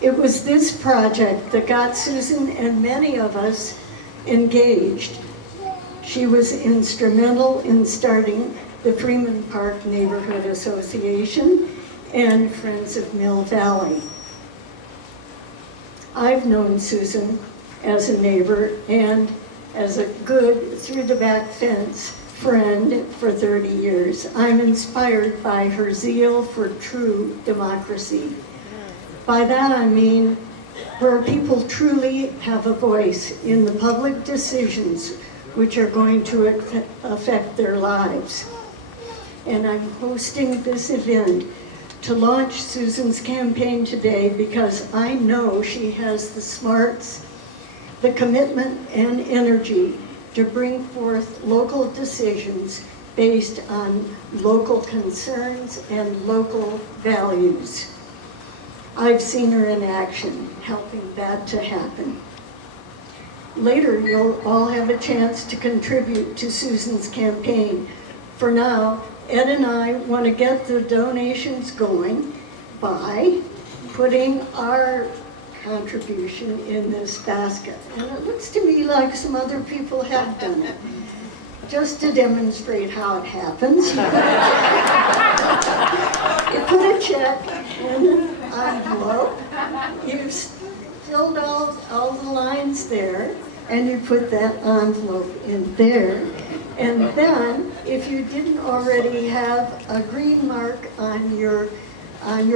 It was this project that got Susan and many of us engaged. She was instrumental in starting the Freeman Park Neighborhood Association and Friends of Mill Valley. I've known Susan as a neighbor and as a good through-the-back fence friend for 30 years. I'm inspired by her zeal for true democracy. By that I mean where people truly have a voice in the public decisions which are going to affect their lives. And I'm hosting this event to launch Susan's campaign today because I know she has the smarts, the commitment, and energy to bring forth local decisions based on local concerns and local values. I've seen her in action, helping that to happen. Later, you'll all have a chance to contribute to Susan's campaign. For now, Ed and I want to get the donations going by putting our contribution in this basket. And it looks to me like some other people have done it. Just to demonstrate how it happens, you put a check in an envelope, you've filled all the lines there, and you put that envelope in there. And then, if you didn't already have a green mark on your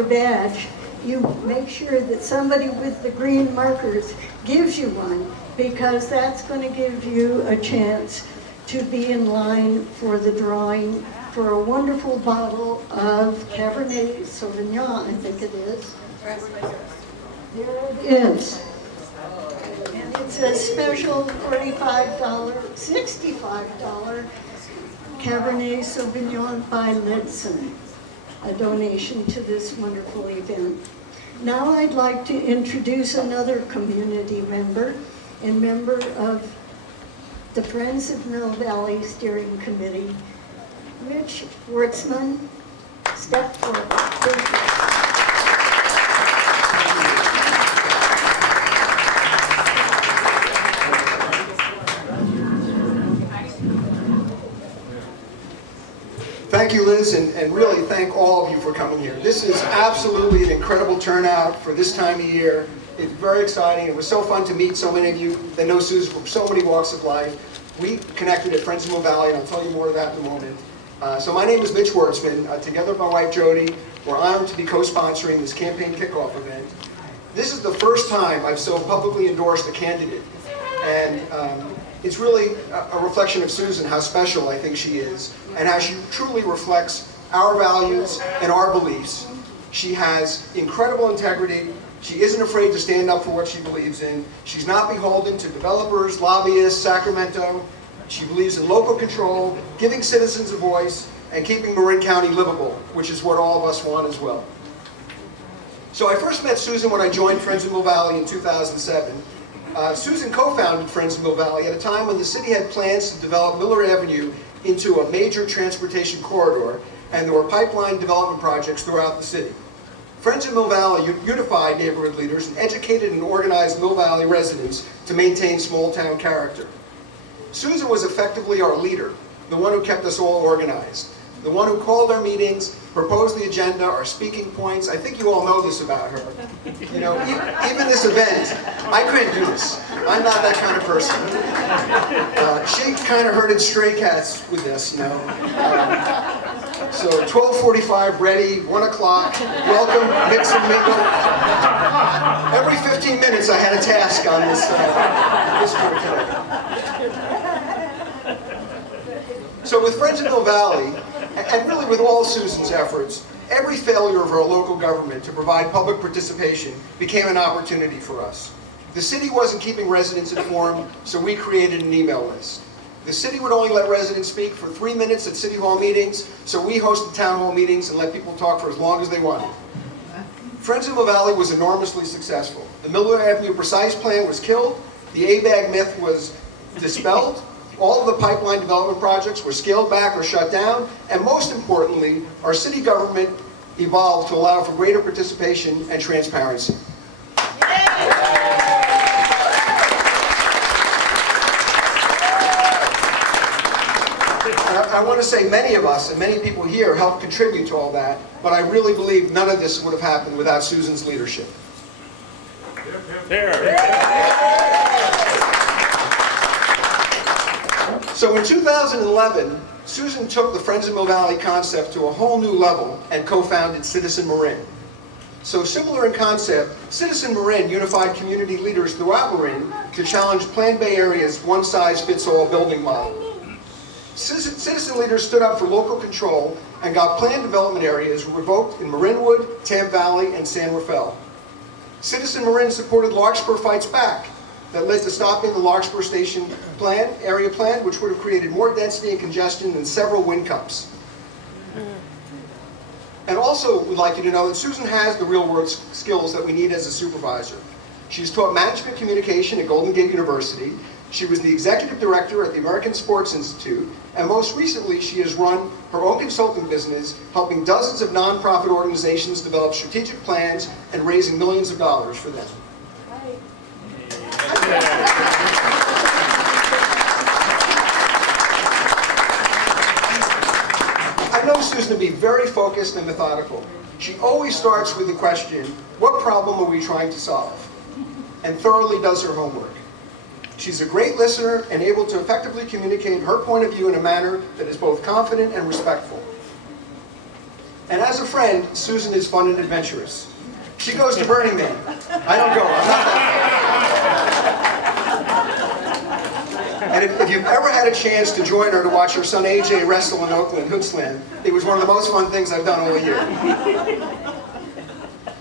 badge, you make sure that somebody with the green markers gives you one, because that's going to give you a chance to be in line for the drawing for a wonderful bottle of Cabernet Sauvignon, I think it is. There it is. And it's a special $45, $65 Cabernet Sauvignon by Lidson, a donation to this wonderful event. Now I'd like to introduce another community member and member of the Friends of Mill Valley Steering Committee, Rich Wertzman. Step forward. Thank you. Thank you, Liz, and really thank all of you for coming here. This is absolutely an incredible turnout for this time of year. It's very exciting. It was so fun to meet so many of you that know Susan from so many walks of life. We connected at Friends of Mill Valley, and I'll tell you more of that in a moment. So my name is Mitch Wertzman. Together with my wife, Jody, we're honored to be co-sponsoring this campaign kickoff event. This is the first time I've so publicly endorsed a candidate, and it's really a reflection of Susan, how special I think she is, and how she truly reflects our values and our beliefs. She has incredible integrity. She isn't afraid to stand up for what she believes in. She's not beholden to developers, lobbyists, Sacramento. She believes in local control, giving citizens a voice, and keeping Marin County livable, which is what all of us want as well. So I first met Susan when I joined Friends of Mill Valley in 2007. Susan co-founded Friends of Mill Valley at a time when the city had plans to develop Miller Avenue into a major transportation corridor, and there were pipeline development projects throughout the city. Friends of Mill Valley unified neighborhood leaders and educated and organized Mill Valley residents to maintain small-town character. Susan was effectively our leader, the one who kept us all organized, the one who called our meetings, proposed the agenda, our speaking points. I think you all know this about her. You know, even this event, I couldn't do this. I'm not that kind of person. She kind of herded stray cats with this, you know. So 12:45 ready, 1 o'clock, welcome, mix and mingle. Every 15 minutes I had a task on this So with Friends of Mill Valley, and really with all Susan's efforts, every failure of our local government to provide public participation became an opportunity for us. The city wasn't keeping residents informed, so we created an email list. The city would only let residents speak for 3 minutes at City Hall meetings, so we hosted town hall meetings and let people talk for as long as they wanted. Friends of Mill Valley was enormously successful. The Miller Avenue Precise Plan was killed, the A-bag myth was dispelled, all of the pipeline development projects were scaled back or shut down, and most importantly, our city government evolved to allow for greater participation and transparency. I want to say many of us and many people here helped contribute to all that, but I really believe none of this would have happened without Susan's leadership. So in 2011, Susan took the Friends of Mill Valley concept to a whole new level and co-founded Citizen Marin. So similar in concept, Citizen Marin unified community leaders throughout Marin to challenge Plan Bay Area's one-size-fits-all building model. Citizen leaders stood up for local control and got planned development areas revoked in Marinwood, Tam Valley, and San Rafael. Citizen Marin supported Larkspur Fights Back, that led to stopping the Larkspur Station area plan, which would have created more density and congestion than several wind cups. And also, we'd like you to know that Susan has the real-world skills that we need as a supervisor. She's taught management communication at Golden Gate University. She was the executive director at the American Sports Institute, and most recently, she has run her own consulting business, helping dozens of nonprofit organizations develop strategic plans and raising millions of dollars for them. I know Susan to be very focused and methodical. She always starts with the question, what problem are we trying to solve? And thoroughly does her homework. She's a great listener and able to effectively communicate her point of view in a manner that is both confident and respectful. And as a friend, Susan is fun and adventurous. She goes to Burning Man. I don't go. I'm not that. And if you've ever had a chance to join her to watch her son AJ wrestle in Oakland Hoodsland, it was one of the most fun things I've done all year.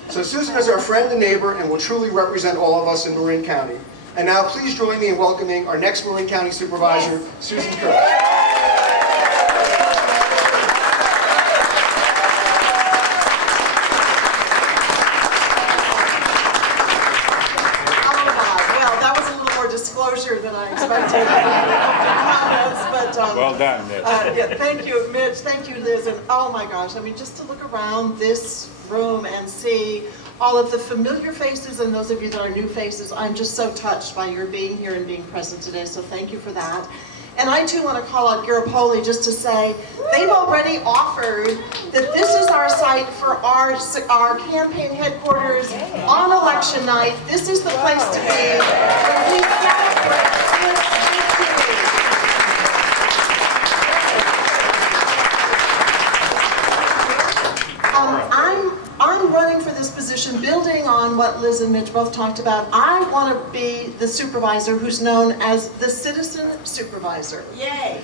So Susan is our friend and neighbor and will truly represent all of us in Marin County. And now please join me in welcoming our next Marin County Supervisor, SusanKirsch. Than I expected. Well done, Mitch. Yeah, thank you, Mitch. Thank you, Liz. And oh my gosh, I mean, just to look around this room and see all of the familiar faces and those of you that are new faces, I'm just so touched by your being here and being present today. So thank you for that. And I too want to call out Garipoli just to say they've already offered that this is our site for our campaign headquarters on election night. This is the place to be. We celebrate this victory. I'm running for this position, building on what Liz and Mitch both talked about. I want to be the supervisor who's known as the Citizen Supervisor. Yay!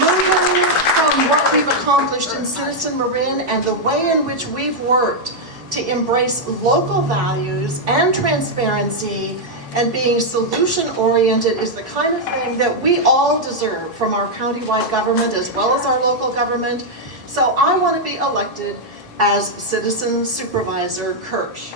Moving from what we've accomplished in Citizen Marin and the way in which we've worked to embrace local values and transparency and being solution-oriented is the kind of thing that we all deserve from our countywide government as well as our local government. So I want to be elected as Citizen Supervisor Kirsch.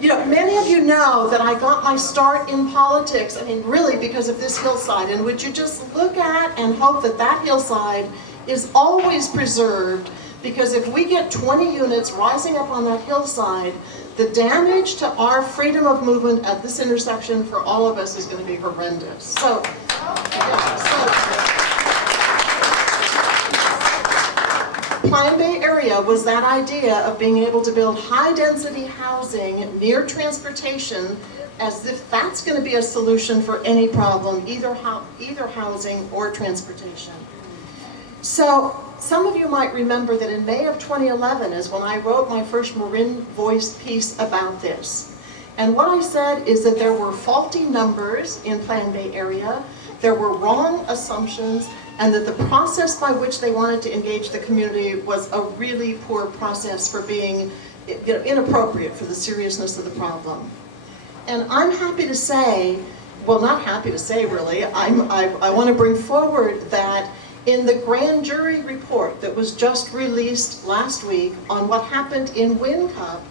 You know, many of you know that I got my start in politics, I mean, really because of this hillside, and would you just look at and hope that that hillside is always preserved, because if we get 20 units rising up on that hillside, the damage to our freedom of movement at this intersection for all of us is going to be horrendous. So, Plan Bay Area was that idea of being able to build high-density housing near transportation, as if that's going to be a solution for any problem, either housing or transportation. So, some of you might remember that in May of 2011 is when I wrote my first Marin Voice piece about this. And what I said is that there were faulty numbers in Plan Bay Area, there were wrong assumptions, and that the process by which they wanted to engage the community was a really poor process for being inappropriate for the seriousness of the problem. And I'm happy to say, well, not happy to say really, I want to bring forward that in the grand jury report that was just released last week on what happened in Wind Cup,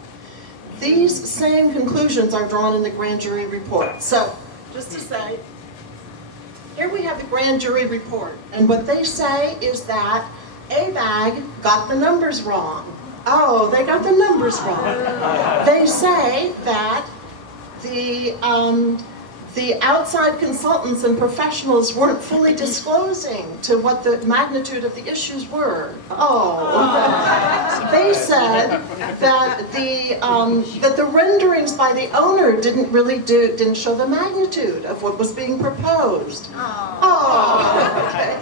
these same conclusions are drawn in the grand jury report. So, just to say, here we have the grand jury report, and what they say is that ABAG got the numbers wrong. Oh, they got the numbers wrong. They say that the outside consultants and professionals weren't fully disclosing to what the magnitude of the issues were. Oh, they said that the renderings by the owner didn't show the magnitude of what was being proposed. Oh, okay.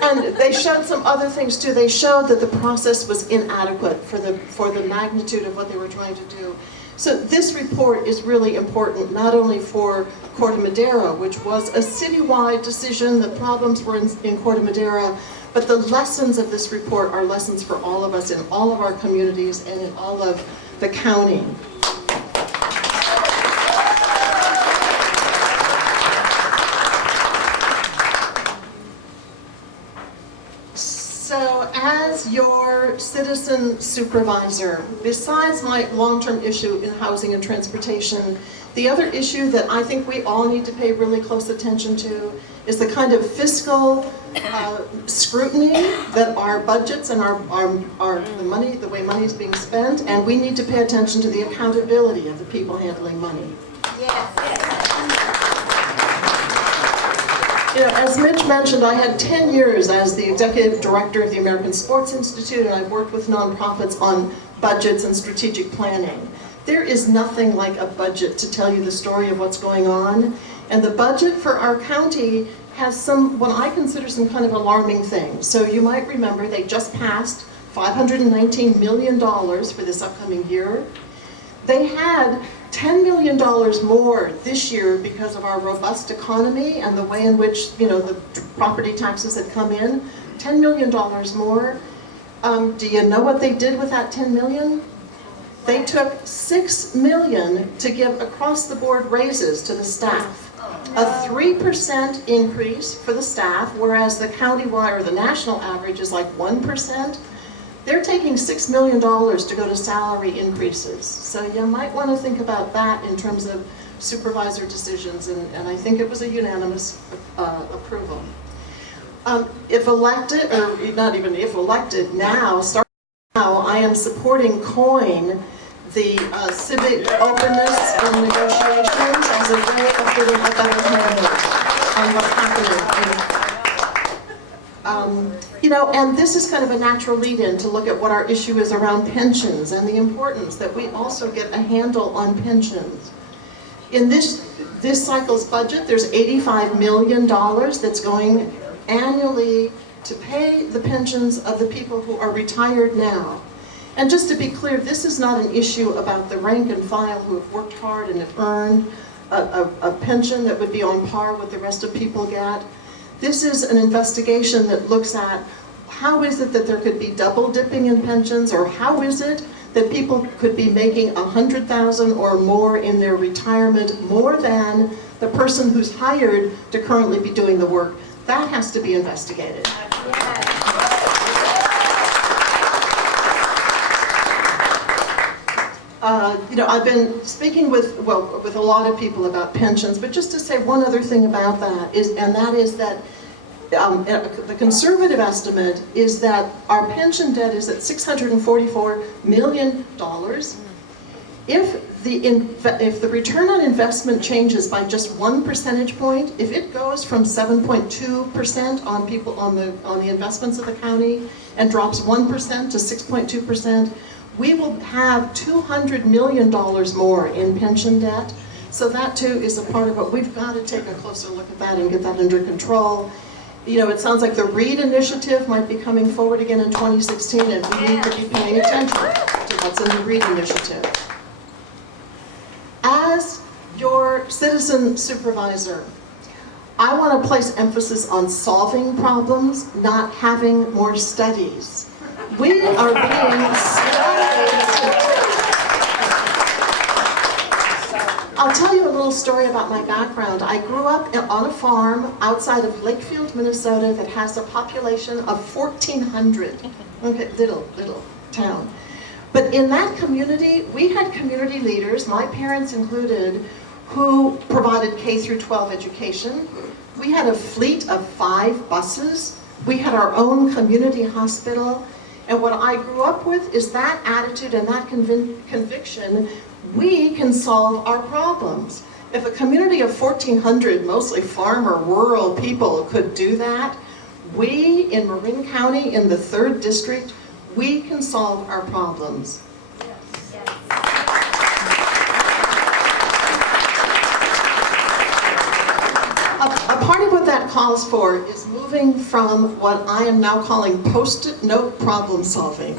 And they showed some other things too. They showed that the process was inadequate for the magnitude of what they were trying to do. So this report is really important, not only for Corte Madera, which was a citywide decision, the problems were in Corte Madera, but the lessons of this report are lessons for all of us in all of our communities and in all of the county. So as your citizen supervisor, besides my long-term issue in housing and transportation, the other issue that I think we all need to pay really close attention to is the kind of fiscal scrutiny that our budgets and the way money is being spent, and we need to pay attention to the accountability of the people handling money. You know, as Mitch mentioned, I had 10 years as the executive director of the American Sports Institute, and I've worked with nonprofits on budgets and strategic planning. There is nothing like a budget to tell you the story of what's going on, and the budget for our county has what I consider some kind of alarming things. So you might remember they just passed $519 million for this upcoming year. They had $10 million more this year because of our robust economy and the way in which, you know, the property taxes had come in. $10 million more. Do you know what they did with that $10 million? They took $6 million to give across-the-board raises to the staff. A 3% increase for the staff, whereas the countywide or the national average is like 1%. They're taking $6 million to go to salary increases. So you might want to think about that in terms of supervisor decisions, and I think it was a unanimous approval. If elected, or not even if elected, starting now, I am supporting COIN, the civic openness and negotiations, as a way of getting a better handle on what's happening. You know, and this is kind of a natural lead-in to look at what our issue is around pensions and the importance that we also get a handle on pensions. In this cycle's budget, there's $85 million that's going annually to pay the pensions of the people who are retired now. And just to be clear, this is not an issue about the rank and file who have worked hard and have earned a pension that would be on par with the rest of people get. This is an investigation that looks at how is it that there could be double dipping in pensions, or how is it that people could be making $100,000 or more in their retirement, more than the person who's hired to currently be doing the work. That has to be investigated. You know, I've been speaking with a lot of people about pensions, but just to say one other thing about that is that the conservative estimate is that our pension debt is at $644 million. If the return on investment changes by just 1 percentage point, if it goes from 7.2% on the investments of the county and drops 1% to 6.2%, we will have $200 million more in pension debt. So that too is a part of what we've got to take a closer look at that and get that under control. You know, it sounds like the READ initiative might be coming forward again in 2016, and we need to be paying attention to what's in the READ initiative. As your citizen supervisor, I want to place emphasis on solving problems, not having more studies. We are being studied. I'll tell you a little story about my background. I grew up on a farm outside of Lakefield, Minnesota that has a population of 1,400. Okay, little town. But in that community, we had community leaders, my parents included, who provided K through 12 education. We had a fleet of 5 buses. We had our own community hospital. And what I grew up with is that attitude and that conviction, we can solve our problems. If a community of 1,400, mostly farmer, rural people could do that, we in Marin County, in the 3rd District, we can solve our problems. A part of what that calls for is moving from what I am now calling post-it note problem solving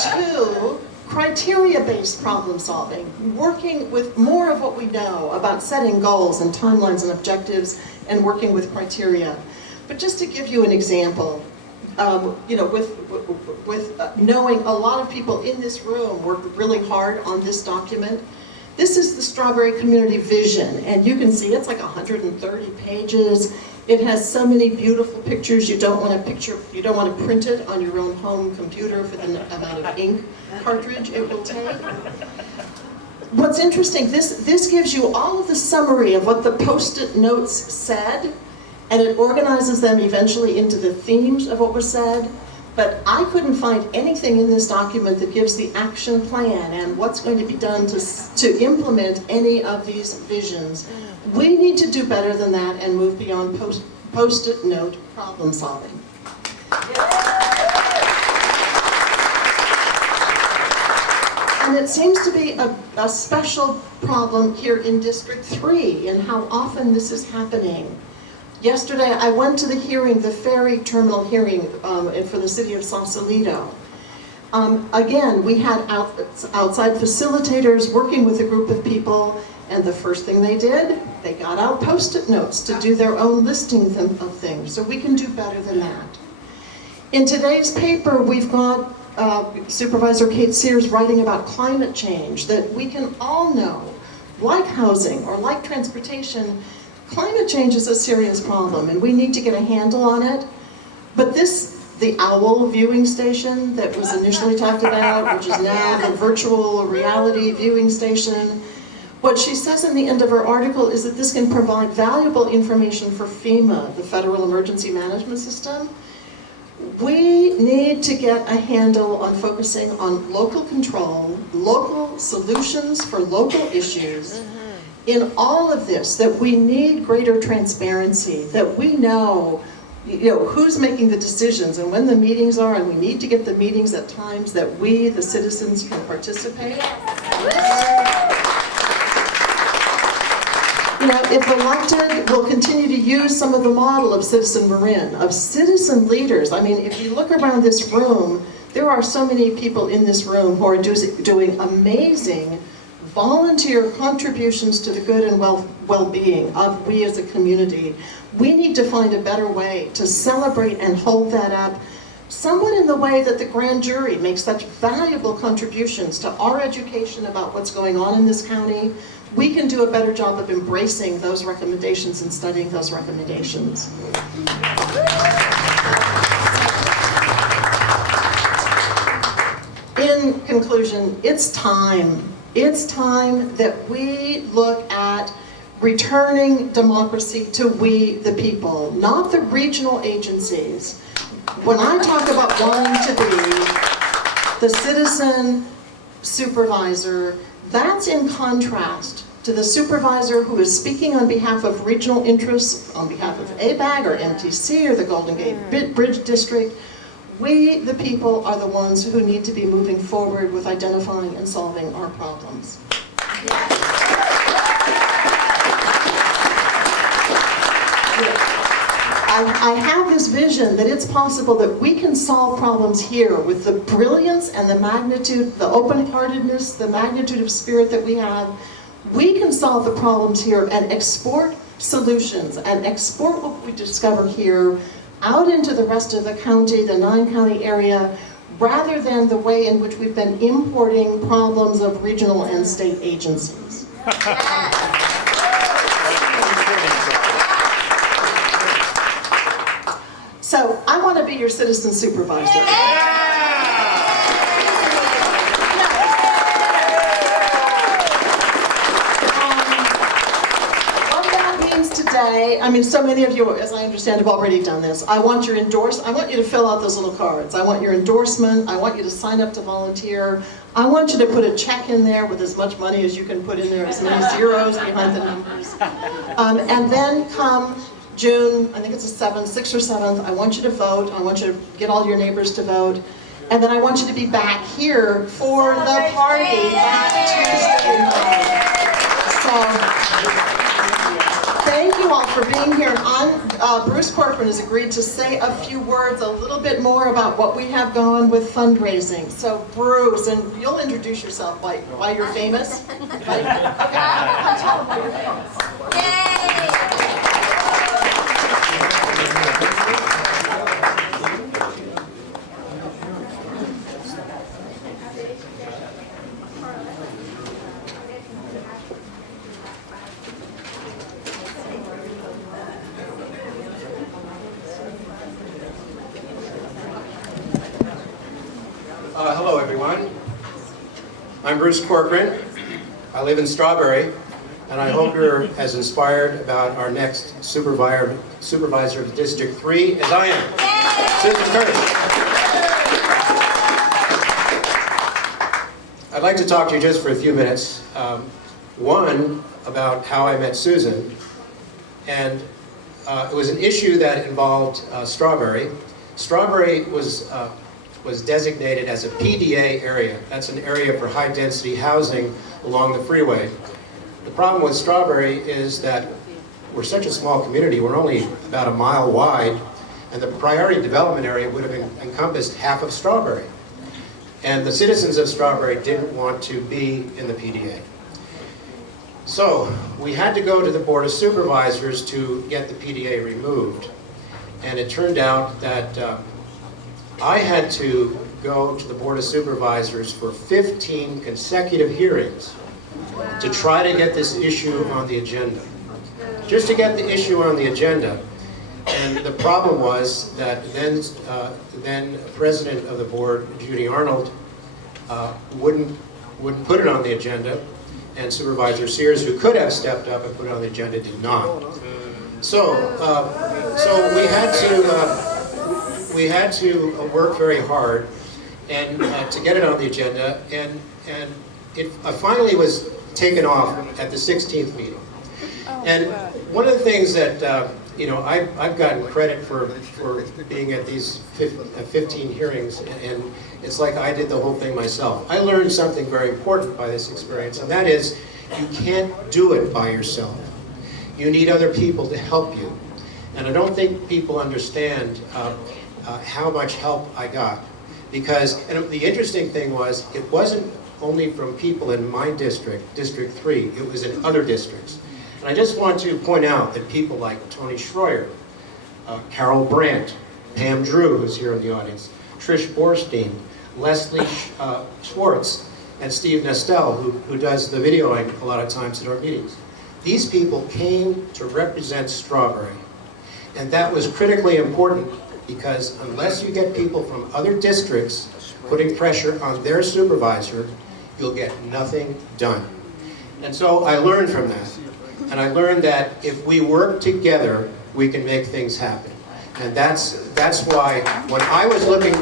to criteria-based problem solving, working with more of what we know about setting goals and timelines and objectives and working with criteria. But just to give you an example, with knowing a lot of people in this room worked really hard on this document. This is the Strawberry Community Vision, and you can see it's like 130 pages. It has so many beautiful pictures. You don't want to print it on your own home computer for the amount of ink cartridge it will take. What's interesting, this gives you all of the summary of what the post-it notes said, and it organizes them eventually into the themes of what was said. But I couldn't find anything in this document that gives the action plan and what's going to be done to implement any of these visions. We need to do better than that and move beyond post-it note problem solving. And it seems to be a special problem here in District 3 and how often this is happening. Yesterday, I went to the hearing, the ferry terminal hearing for the city of Sausalito. Again, we had outside facilitators working with a group of people, and the first thing they did, they got out post-it notes to do their own listing of things, so we can do better than that. In today's paper, we've got Supervisor Kate Sears writing about climate change, that we can all know, like housing or like transportation, climate change is a serious problem and we need to get a handle on it. But the OWL viewing station that was initially talked about, which is now the virtual reality viewing station, what she says in the end of her article is that this can provide valuable information for FEMA, the Federal Emergency Management System. We need to get a handle on focusing on local control, local solutions for local issues. In all of this, that we need greater transparency, that we know, who's making the decisions and when the meetings are, and we need to get the meetings at times that we, the citizens, can participate. If elected, we'll continue to use some of the model of Citizen Marin, of citizen leaders. I mean, if you look around this room, there are so many people in this room who are doing amazing volunteer contributions to the good and well-being of we as a community. We need to find a better way to celebrate and hold that up, somewhat in the way that the grand jury makes such valuable contributions to our education about what's going on in this county. We can do a better job of embracing those recommendations and studying those recommendations. In conclusion, it's time. It's time that we look at returning democracy to we, the people, not the regional agencies. When I talk about wanting to be the citizen supervisor, that's in contrast to the supervisor who is speaking on behalf of regional interests, on behalf of ABAG or MTC or the Golden Gate Bridge District. We, the people, are the ones who need to be moving forward with identifying and solving our problems. I have this vision that it's possible that we can solve problems here with the brilliance and the magnitude, the open-heartedness, the magnitude of spirit that we have. We can solve the problems here and export solutions and export what we discover here out into the rest of the county, the 9-county area, rather than the way in which we've been importing problems of regional and state agencies. So I want to be your citizen supervisor. What that means today say, I mean, so many of you, as I understand, have already done this. I want you to fill out those little cards. I want your endorsement. I want you to sign up to volunteer. I want you to put a check in there with as much money as you can put in there, as many zeros behind the numbers. And then come June, I think it's the 7th, 6th or 7th, I want you to vote. I want you to get all your neighbors to vote. And then I want you to be back here for the party that Tuesday night. So, thank you all for being here. And Bruce Corcoran has agreed to say a few words, a little bit more about what we have going with fundraising. So Bruce, and you'll introduce yourself why you're famous. Okay, tell them why you're famous. Yay! Hello, everyone. I'm Bruce Corcoran. I live in Strawberry, and I hope you're as inspired about our next supervisor of District 3 as I am. SusanKirsch. I'd like to talk to you just for a few minutes. One, about how I met Susan, and it was an issue that involved Strawberry. Strawberry was designated as a PDA area. That's an area for high-density housing along the freeway. The problem with Strawberry is that we're such a small community, we're only about a mile wide, and the priority development area would have encompassed half of Strawberry. And the citizens of Strawberry didn't want to be in the PDA. So we had to go to the Board of Supervisors to get the PDA removed. And it turned out that I had to go to the Board of Supervisors for 15 consecutive hearings to try to get this issue on the agenda. Just to get the issue on the agenda. And the problem was that then President of the Board, Judy Arnold, wouldn't put it on the agenda, and Supervisor Sears, who could have stepped up and put it on the agenda, did not. So we had to work very hard and to get it on the agenda, and it finally was taken off at the 16th meeting. And one of the things that I've gotten credit for being at these 15 hearings, and it's like I did the whole thing myself. I learned something very important by this experience, and that is you can't do it by yourself. You need other people to help you. And I don't think people understand how much help I got. Because, and the interesting thing was, it wasn't only from people in my district, District 3, it was in other districts. And I just want to point out that people like Tony Schroyer, Carol Brandt, Pam Drew, who's here in the audience, Trish Borstein, Leslie Schwartz, and Steve Nestel, who does the videoing a lot of times at our meetings. These people came to represent Strawberry. And that was critically important, because unless you get people from other districts putting pressure on their supervisor, you'll get nothing done. And so I learned from that. And I learned that if we work together, we can make things happen. And that's why when I was looking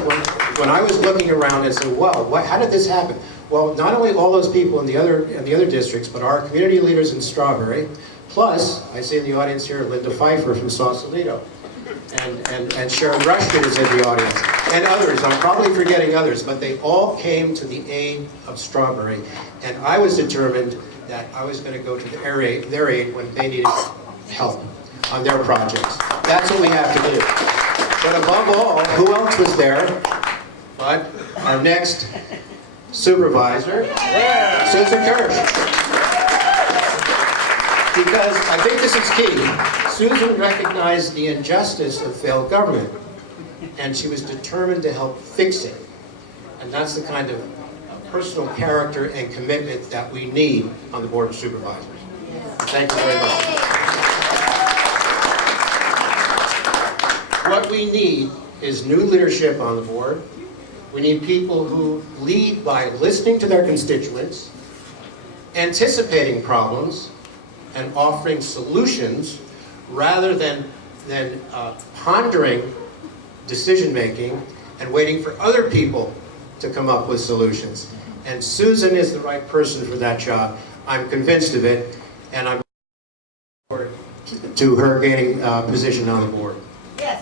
around and said, well, how did this happen? Well, not only all those people in the other districts, but our community leaders in Strawberry, plus I see in the audience here Linda Pfeiffer from Sausalito, and Sharon Rushton is in the audience, and others. I'm probably forgetting others, but they all came to the aid of Strawberry, and I was determined that I was going to go to their aid when they needed help on their projects. That's what we have to do. But above all, who else was there but our next supervisor, SusanKirsch. Because I think this is key. Susan recognized the injustice of failed government, and she was determined to help fix it. And that's the kind of personal character and commitment that we need on the Board of Supervisors. Thank you very much. What we need is new leadership on the board. We need people who lead by listening to their constituents, anticipating problems, and offering solutions rather than pondering decision-making and waiting for other people to come up with solutions. And Susan is the right person for that job. I'm convinced of it, and I'm looking forward to her gaining position on the board. Yes.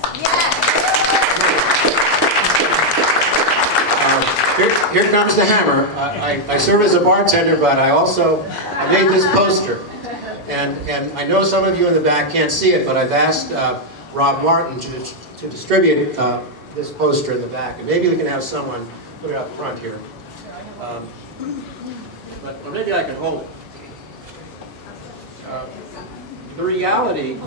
Here comes the hammer. I serve as a bartender, but I made this poster. And I know some of you in the back can't see it, but I've asked Rob Martin to distribute this poster in the back. And maybe we can have someone put it up front here. Or maybe I can hold it. The reality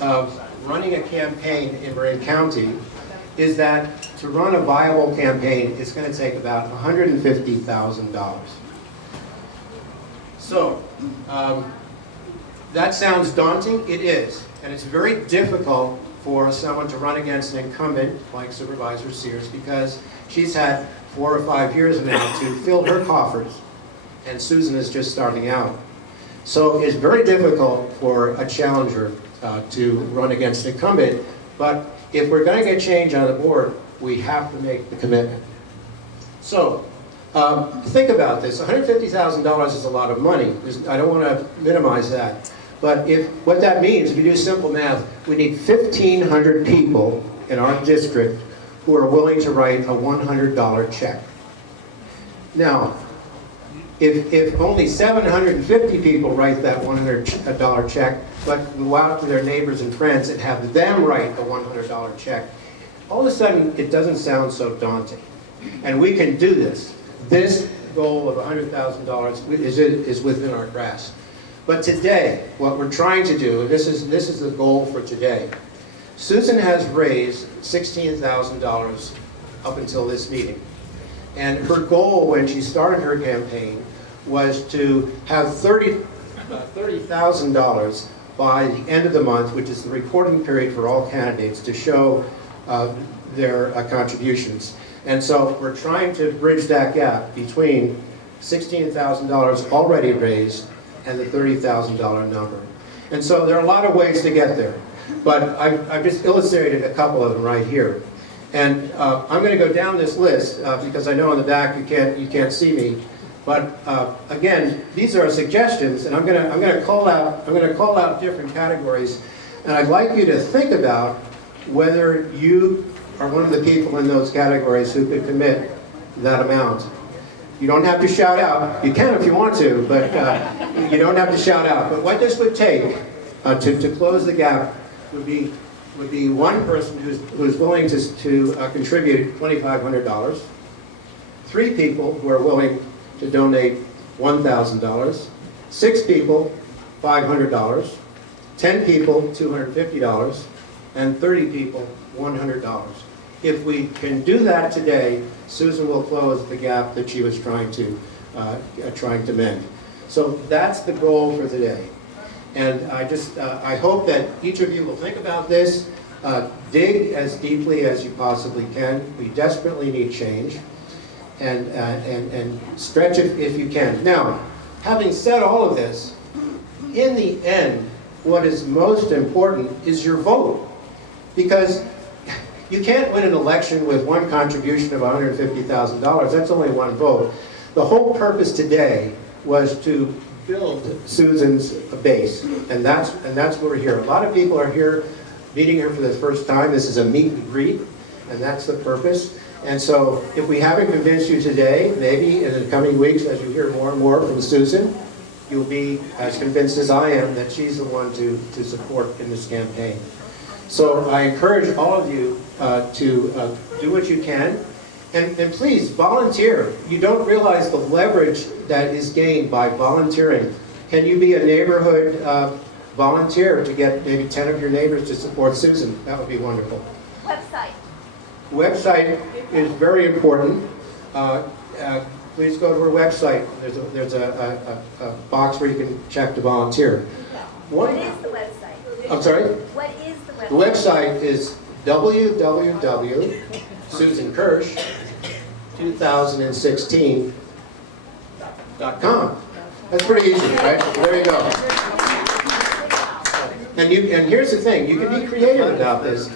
of running a campaign in Marin County is that to run a viable campaign, it's going to take about $150,000. So, that sounds daunting. It is. And it's very difficult for someone to run against an incumbent like Supervisor Sears because she's had 4 or 5 years now to fill her coffers, and Susan is just starting out. So it's very difficult for a challenger to run against an incumbent, but if we're going to get change on the board, we have to make the commitment. So, think about this. $150,000 is a lot of money. I don't want to minimize that. But what that means, if you do simple math, we need 1,500 people in our district who are willing to write a $100 check. Now, if only 750 people write that $100 check, but go out to their neighbors and friends and have them write a $100 check, all of a sudden it doesn't sound so daunting. And we can do this. This goal of $100,000 is within our grasp. But today, what we're trying to do, this is the goal for today. Susan has raised $16,000 up until this meeting. And her goal when she started her campaign was to have $30,000 by the end of the month, which is the reporting period for all candidates, to show their contributions. And so we're trying to bridge that gap between $16,000 already raised and the $30,000 number. And so there are a lot of ways to get there, but I've just illustrated a couple of them right here. And I'm going to go down this list because I know in the back you can't see me. But again, these are suggestions, and I'm going to call out different categories, and I'd like you to think about whether you are one of the people in those categories who could commit that amount. You don't have to shout out. You can if you want to, but you don't have to shout out. But what this would take to close the gap would be one person who's willing to contribute $2,500, 3 people who are willing to donate $1,000, 6 people $500, 10 people $250, and 30 people $100. If we can do that today, Susan will close the gap that she was trying to mend. So that's the goal for today. And I hope that each of you will think about this, dig as deeply as you possibly can. We desperately need change, and stretch it if you can. Now, having said all of this, in the end, what is most important is your vote, because you can't win an election with one contribution of $150,000. That's only one vote. The whole purpose today was to build Susan's base, and that's why we're here. A lot of people are here meeting her for the first time. This is a meet and greet, and that's the purpose. And so if we haven't convinced you today, maybe in the coming weeks as you hear more and more from Susan, you'll be as convinced as I am that she's the one to support in this campaign. So I encourage all of you to do what you can, and please volunteer. You don't realize the leverage that is gained by volunteering. Can you be a neighborhood volunteer to get maybe 10 of your neighbors to support Susan? That would be wonderful. Website is very important. Please go to her website. There's a box where you can check to volunteer. What is the website? I'm sorry? What is the website? The website is www.SusanKirsch2016.com. That's pretty easy, right? There you go. And here's the thing, you can be creative about this.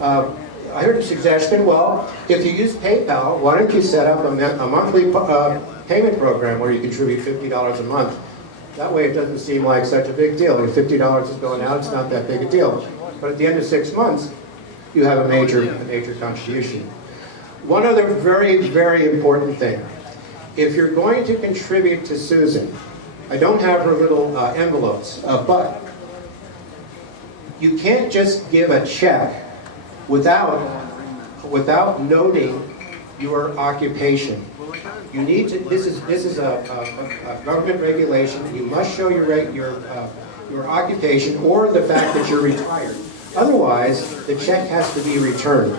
I heard a suggestion, well, if you use PayPal, why don't you set up a monthly payment program where you contribute $50 a month? That way it doesn't seem like such a big deal. If $50 is going out, it's not that big a deal. But at the end of 6 months, you have a major contribution. One other very, very important thing. If you're going to contribute to Susan, I don't have her little envelopes, but you can't just give a check without noting your occupation. You need to. This is a government regulation. You must show your occupation or the fact that you're retired. Otherwise, the check has to be returned.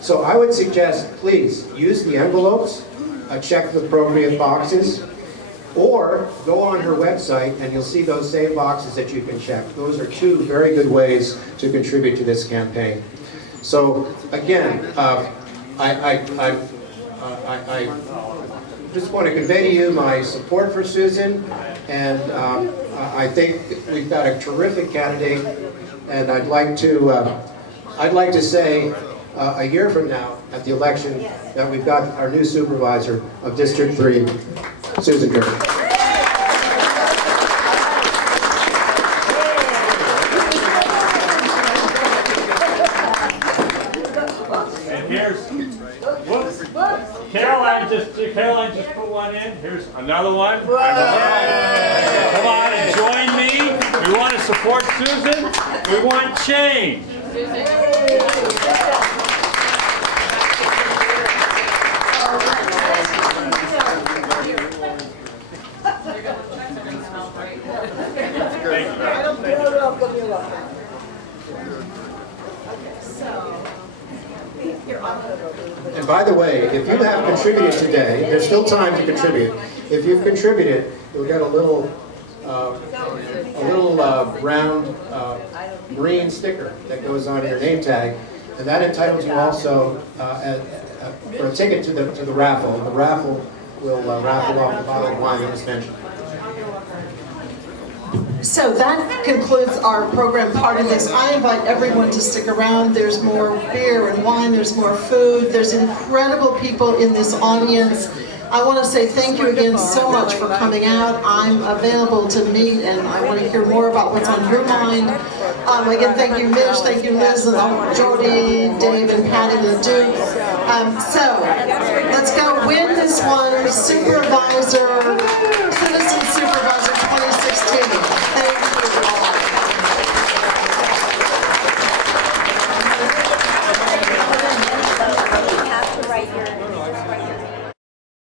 So I would suggest, please use the envelopes, check the appropriate boxes, or go on her website and you'll see those same boxes that you can check. Those are two very good ways to contribute to this campaign. So again, I just want to convey to you my support for Susan, and I think we've got a terrific candidate, and I'd like to say a year from now at the election that we've got our new supervisor of District 3, SusanKirsch. Caroline just put one in. Here's another one. Come on and join me. We want to support Susan. We want change. And by the way, if you have contributed today, there's still time to contribute. If you've contributed, you'll get a little round Marin sticker that goes on your name tag, and that entitles you also for a ticket to the raffle. The raffle will raffle off the bottle of wine that was mentioned. So that concludes our program part of this. I invite everyone to stick around. There's more beer and wine, there's more food, there's incredible people in this audience. I want to say thank you again so much for coming out. I'm available to meet, and I want to hear more about what's on your mind. Again, thank you, Mish, thank you, Liz, and Jody, Dave, and Patty, the Duke. So let's go win this one, Supervisor, Citizen Supervisor 2016. Thank you all.